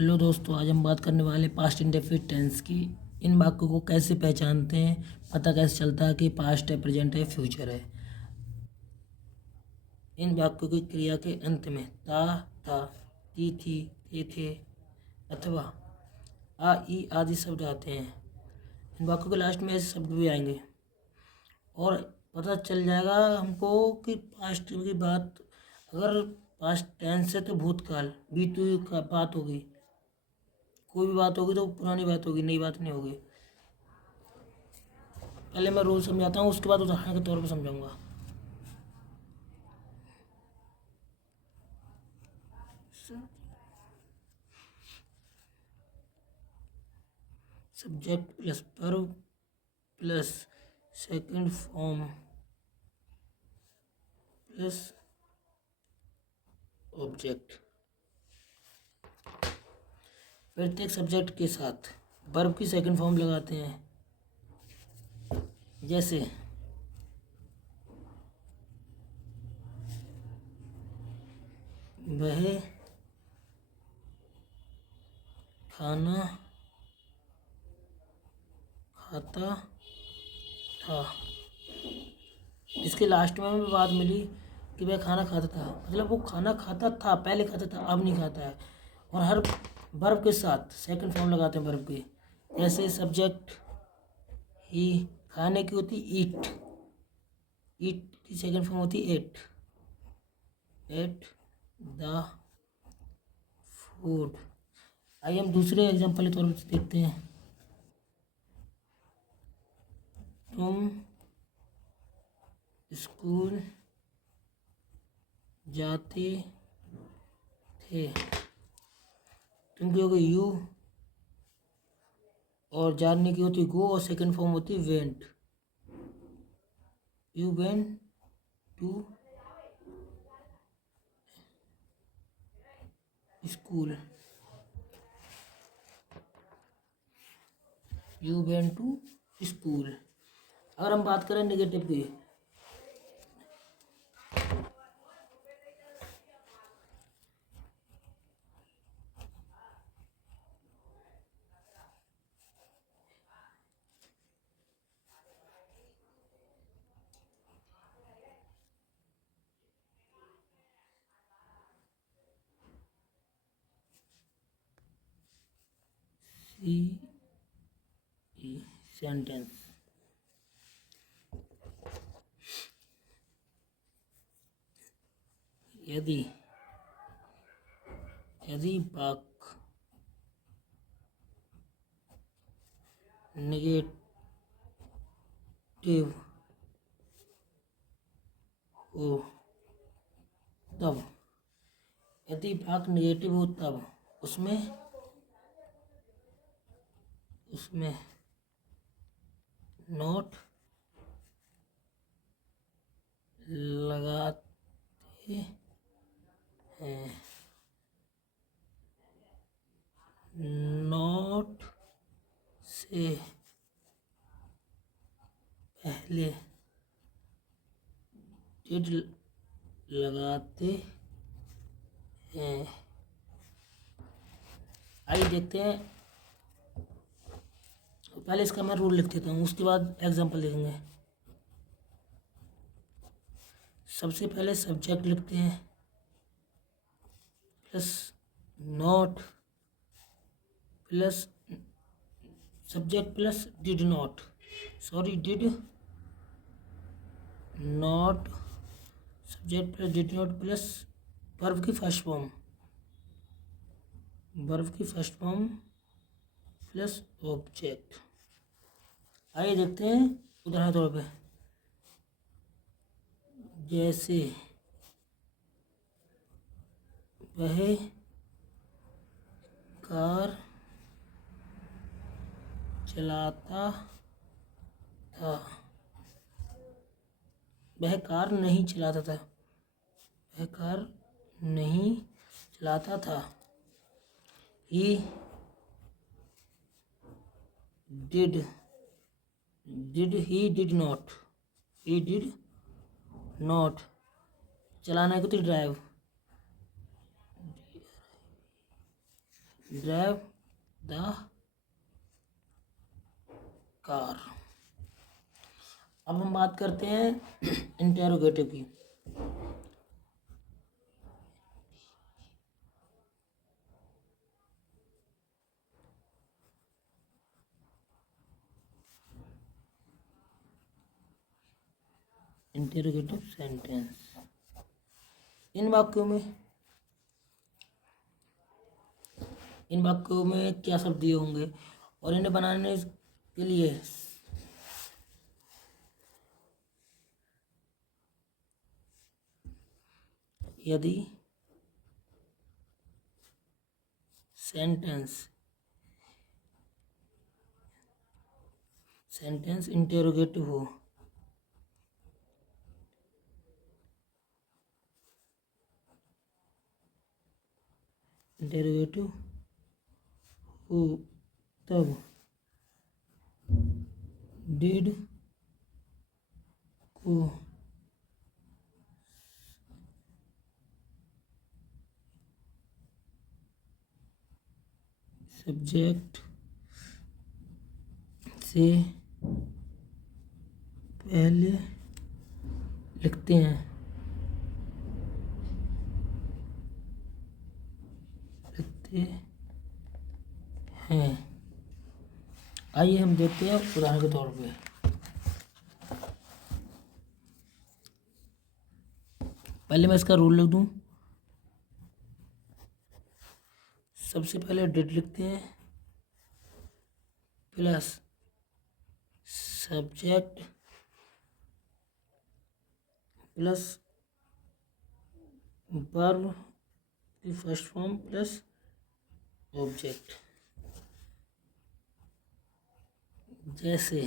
Hello दोस्तों, आज हम बात करने वाले पास्ट इंडेफिनिट टेंस की। इन वाक्यों को कैसे पहचानते हैं, पता कैसे चलता है कि पास्ट है, प्रेजेंट है, फ्यूचर है। इन वाक्यों की क्रिया के अंत में था, थी, थे अथवा आ, ई आदि शब्द आते हैं। इन वाक्यों के लास्ट में ऐसे शब्द भी आएंगे और पता चल जाएगा हमको कि पास्ट की बात, अगर पास्ट टेंस है तो भूतकाल बीती हुई का बात होगी। कोई भी बात होगी तो पुरानी बात होगी, नई बात नहीं होगी। पहले मैं रूल समझाता हूँ, उसके बाद उदाहरण के तौर पर समझाऊंगा। Subject plus verb plus second form plus object. प्रत्येक सब्जेक्ट के साथ वर्ब की सेकंड फॉर्म लगाते हैं। जैसे वह खाना खाता था। इसके लास्ट में हमें बात मिली कि वह खाना खाता था, मतलब वो खाना खाता था, पहले खाता था, अब नहीं खाता है। और हर वर्ब के साथ सेकंड फॉर्म लगाते हैं वर्ब के। जैसे सब्जेक्ट ही खाने की होती ईट, ईट की सेकंड फॉर्म होती एट, एट द फूड। आइए हम दूसरे एग्जांपल के तौर पर देखते हैं। तुम स्कूल जाते थे। तुम की हो गई यू, और जानने की होती गो, और सेकंड फॉर्म होती went. You went to school, you went to school. अगर हम बात करें नेगेटिव की, सेंटेंस। यदि यदि वाक्य नेगेटिव हो तब, यदि वाक्य नेगेटिव हो तब उसमें नॉट लगाते हैं। नॉट से पहले डिड लगाते हैं। आइए देखते हैं। पहले इसका मैं रूल लिख देता हूँ, उसके बाद एग्जांपल देखेंगे। सबसे पहले सब्जेक्ट लिखते हैं plus not plus subject plus did not, sorry did not, subject plus did not plus verb की फर्स्ट फॉर्म, वर्ब की फर्स्ट फॉर्म प्लस ऑब्जेक्ट। आइए देखते हैं उदाहरण तौर पे। जैसे वह कार चलाता था, वह कार नहीं चलाता था, वह कार नहीं चलाता था। He did he did not, चलाना है तो ड्राइव, ड्राइव द कार। अब हम बात करते हैं इंटेरोगेटिव की। इंटेरोगेटिव सेंटेंस, इन वाक्यों में क्या शब्द दिए होंगे और इन्हें बनाने के लिए यदि सेंटेंस इंटेरोगेटिव हो, तब डिड को सब्जेक्ट से पहले लिखते हैं। आइए हम देखते हैं उदाहरण के तौर पे। पहले मैं इसका रूल लिख दूं। सबसे पहले डिड लिखते हैं प्लस सब्जेक्ट प्लस वर्ब की फर्स्ट फॉर्म प्लस ऑब्जेक्ट। जैसे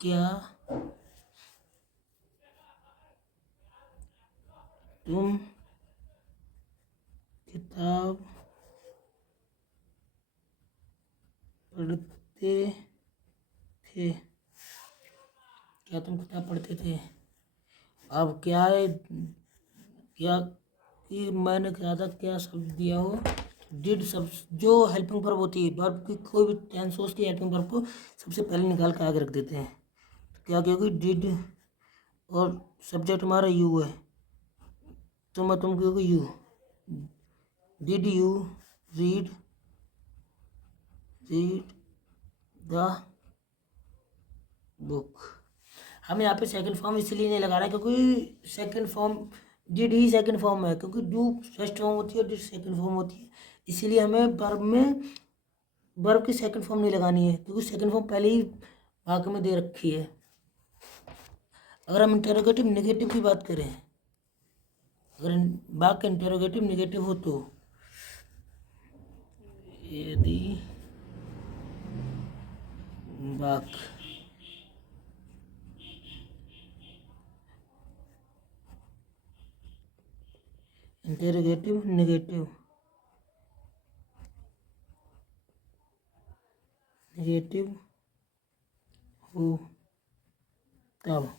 क्या तुम किताब पढ़ते थे? क्या तुम किताब पढ़ते थे? अब क्या है, क्या कि मैंने कहा था क्या शब्द दिया हो, डिड शब्द जो हेल्पिंग वर्ब होती है, वर्ब की कोई भी टेंस हो उसकी हेल्पिंग वर्ब को सबसे पहले निकाल के आगे रख देते हैं। तो क्या कहोगे, डिड और सब्जेक्ट हमारा यू है, तो मैं तुम कहोगे you, did you read the book. हम यहाँ पे सेकंड फॉर्म इसलिए नहीं लगा रहे हैं क्योंकि second form did he second form है, क्योंकि डू फर्स्ट फॉर्म होती है, डिड सेकंड फॉर्म होती है। इसीलिए हमें वर्ब की सेकंड फॉर्म नहीं लगानी है, क्योंकि सेकंड फॉर्म पहले ही वाक्य में दे रखी है। अगर हम इंटेरोगेटिव नेगेटिव की बात करें, अगर वाक्य इंटेरोगेटिव नेगेटिव हो तो यदि वाक्य इंटेरोगेटिव नेगेटिव हो तब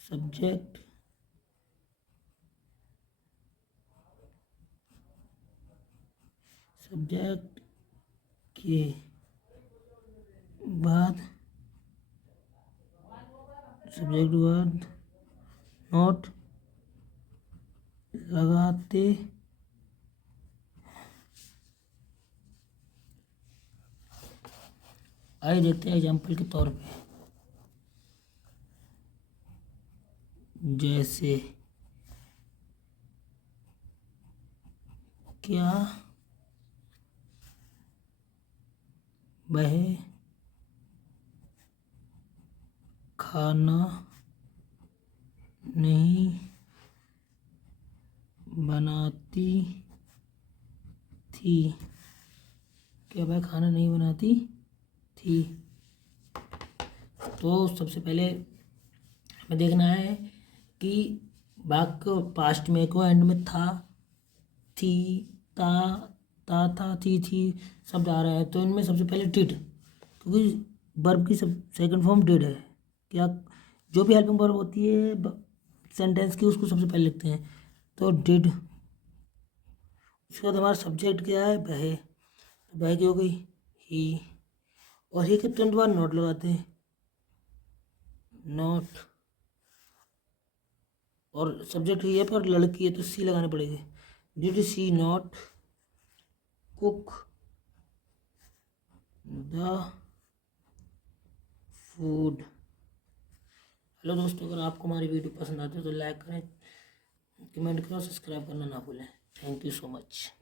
सब्जेक्ट के बाद नोट लगाते आइए देखते हैं एग्जाम्पल के तौर पे। जैसे क्या वह खाना नहीं बनाती थी? क्या वह खाना नहीं बनाती थी? तो सबसे पहले हमें देखना है कि वाक्य पास्ट में को एंड में था, थी, था, थी शब्द आ रहा है, तो इनमें सबसे पहले डिड, क्योंकि वर्ब की सब सेकंड फॉर्म डिड है। क्या जो भी हेल्पिंग वर्ब होती है सेंटेंस की, उसको सबसे पहले लिखते हैं। तो डिड, उसके बाद हमारा सब्जेक्ट क्या है, वह। तो वह की हो गई ही, और ही के तुरंत बाद नॉट लगाते हैं, नॉट। और सब्जेक्ट ही है पर लड़की है तो सी लगाने पड़ेगी। Did she not cook the food. Hello दोस्तों, अगर आपको हमारी वीडियो पसंद आती है तो लाइक करें, कमेंट करें और सब्सक्राइब करना ना भूलें। Thank you so much.